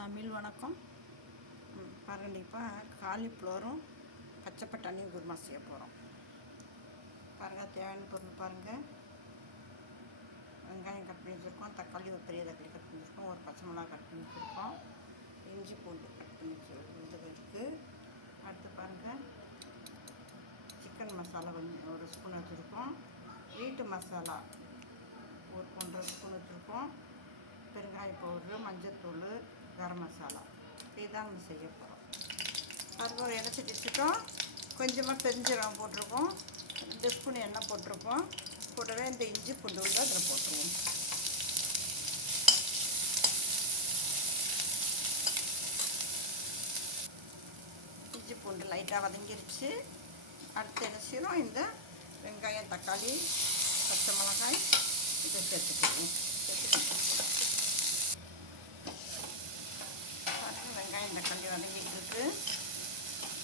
தமிழ் வணக்கம். பாருங்கள் இப்போ காலிஃப்ளவரும் பச்சை பட்டாணியும் குருமா செய்ய போகிறோம் பாருங்கள் தேவையான பொருள் பாருங்கள் வெங்காயம் கட் பண்ணி வச்சுருக்கோம் தக்காளி ஒரு பெரிய தக்காளி கட் பண்ணி வச்சுருக்கோம் ஒரு பச்சை மிளகா கட் பண்ணி வச்சுருக்கோம் இஞ்சி பூண்டு கட் பண்ணி வச்சுருக்கிறது இருக்குது அடுத்து பாருங்கள் சிக்கன் மசாலா கொஞ்சம் ஒரு ஸ்பூன் வச்சுருக்கோம். வீட்டு மசாலா ஒரு ஒன்றரை ஸ்பூன் வச்சுருக்கோம். பெருங்காய பவுட்ரு மஞ்சத்தூள் கரம் மசாலா. இதுதான் நம்ம செய்ய போகிறோம் அதுக்கு ஒரு எண்ணெய் வச்சுட்டோம் கொஞ்சமாக பெருஞ்சீரகம் போட்டிருக்கோம். ரெண்டு ஸ்பூன் எண்ணெய் போட்டிருக்கோம். கூடவே இந்த இஞ்சி பூண்டு உள்ள அதில் போட்டுருவோம். இஞ்சி பூண்டு லைட்டாக வதங்கிருச்சு. அடுத்து என்ன செய்யணும்? இந்த வெங்காயம் தக்காளி பச்சை மிளகாய் இதை சேர்த்துக்குவோம் சேர்த்துக்கிட்டு பாருங்க வெங்காயம் தக்காளி வதங்கிட்டு இருக்கு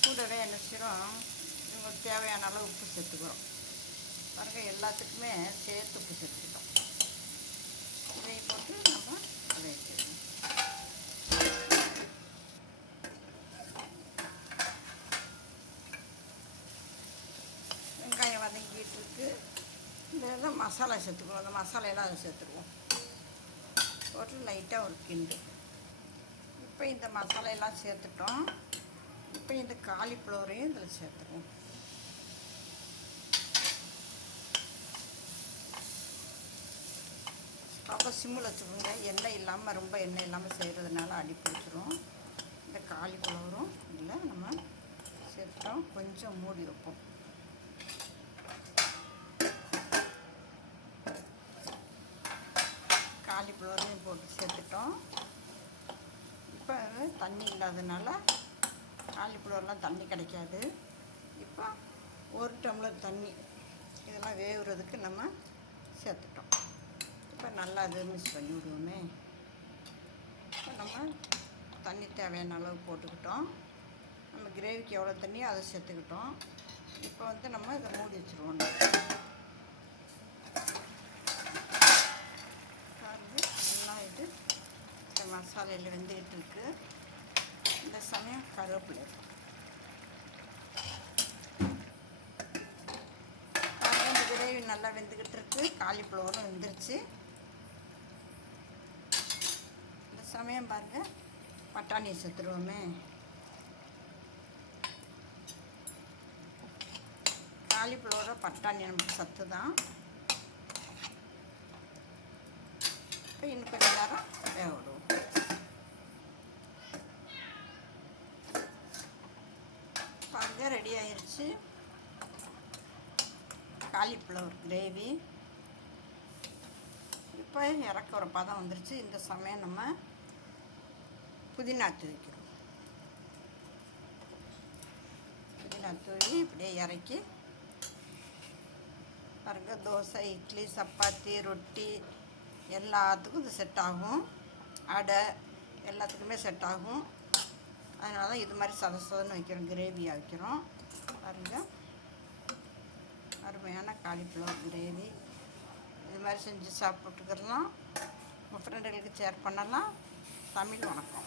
கூடவே என்ன செய்கிறோம் உங்களுக்கு தேவையான அளவு உப்பு சேர்த்துக்கிறோம். பாருங்க எல்லாத்துக்குமே சேர்த்து உப்பு சேர்த்துக்கிட்டோம். இதை போட்டு நம்ம வதக்கிடுவோம் வெங்காயம் வதங்கிட்டு இருக்கு இந்த மசாலா சேர்த்துக்குவோம். அந்த மசாலையெல்லாம் அதை சேர்த்துக்குவோம். போட்டு லைட்டாக ஒரு கிண்டு. இப்போ இந்த மசாலையெல்லாம் சேர்த்துட்டோம். இப்போ இந்த காலிஃப்ளவரையும் இதில் சேர்த்துக்குவோம் அப்போ சிம்மில் வச்சுக்கோங்க. எண்ணெய் இல்லாமல் ரொம்ப எண்ணெய் இல்லாமல் செய்கிறதுனால அடி பிடிச்சிரும். இந்த காலிஃப்ளவரும் இதில் நம்ம சேர்த்துட்டோம். கொஞ்சம் மூடி வைப்போம். காலிஃப்ளவரையும் போட்டு சேர்த்துட்டோம். தண்ணி இல்லாதனால காலிஃப்ளவர்லாம் தண்ணி கிடைக்காது. இப்போ ஒரு டம்ளர் தண்ணி இதெல்லாம் வேகுறதுக்கு நம்ம சேர்த்துட்டோம். இப்போ நல்லா அது மிக்ஸ் பண்ணி விடுவோமே. இப்போ நம்ம தண்ணி தேவையான அளவு போட்டுக்கிட்டோம். நம்ம கிரேவிக்கு எவ்வளோ தண்ணியோ அதை சேர்த்துக்கிட்டோம். இப்போ வந்து நம்ம இதை மூடி வச்சுருவோம் பாருங்க நல்லா இது இந்த மசாலையில் வெந்துக்கிட்டு இருக்கு இந்த சமயம் கருவேப்பிலை. பாருங்க இந்த கிரேவி நல்லா வெந்துக்கிட்டு இருக்கு காலிஃப்ளவரும் வெந்துருச்சு. இந்த சமயம் பாருங்க பட்டாணியை சேர்த்துருவோமே. காலிஃப்ளவரை பட்டாணி நமக்கு சத்து தான் இப்போ இன்னும் கொஞ்ச நேரம் வேக விடுவோம் பாருங்கள் ரெடி ஆயிடுச்சு காலிஃப்ளவர் கிரேவி. இப்போ இறக்க ஒரு பதம் வந்துருச்சு. இந்த சமயம் நம்ம புதினா தூவிக்கிறோம். புதினா தூவி இப்படியே இறக்கி பாருங்க தோசை இட்லி சப்பாத்தி ரொட்டி எல்லாத்துக்கும் இது செட் ஆகும். அடை எல்லாத்துக்குமே செட் ஆகும். அதனால தான் இது மாதிரி சத சதன்னு வைக்கிறோம் கிரேவியாக வைக்கிறோம். பாருங்கள் அருமையான காலிஃப்ளவர் கிரேவி இது மாதிரி செஞ்சு சாப்பிட்டுக்கிறலாம் உங்கள் ஃப்ரெண்டுகளுக்கு ஷேர் பண்ணலாம். தமிழ் வணக்கம்.